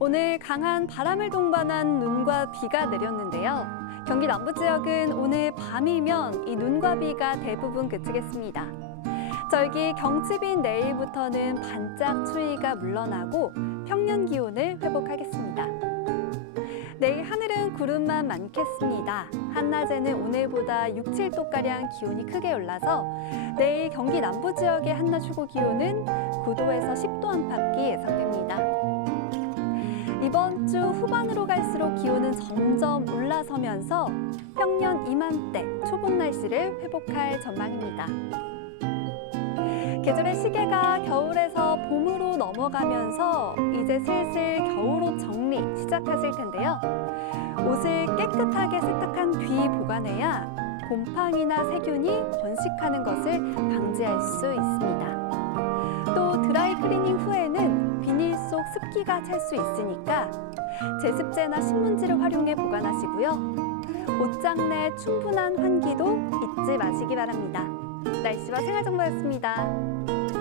오늘 강한 바람을 동반한 눈과 비가 내렸는데요. 경기 남부 지역은 오늘 밤이면 이 눈과 비가 대부분 그치겠습니다. 절기 경칩인 내일부터는 반짝 추위가 물러나고 평년 기온을 회복하겠습니다. 내일 하늘은 구름만 많겠습니다. 한낮에는 오늘보다 6, 7도가량 기온이 크게 올라서 내일 경기 남부 지역의 한낮 최고 기온은 9도에서 10도 안팎이 예상됩니다. 주 후반으로 갈수록 기온은 점점 올라서면서 평년 이맘때 초복 날씨를 회복할 전망입니다. 계절의 시계가 겨울에서 봄으로 넘어가면서 이제 슬슬 겨울옷 정리 시작하실 텐데요. 옷을 깨끗하게 세탁한 뒤 보관해야 곰팡이나 세균이 번식하는 것을 방지할 수 있습니다. 또 드라이 클리닝 후에는 비닐 속 습기가 찰 수 있으니까 제습제나 신문지를 활용해 보관하시고요. 옷장 내 충분한 환기도 잊지 마시기 바랍니다. 날씨와 생활정보였습니다.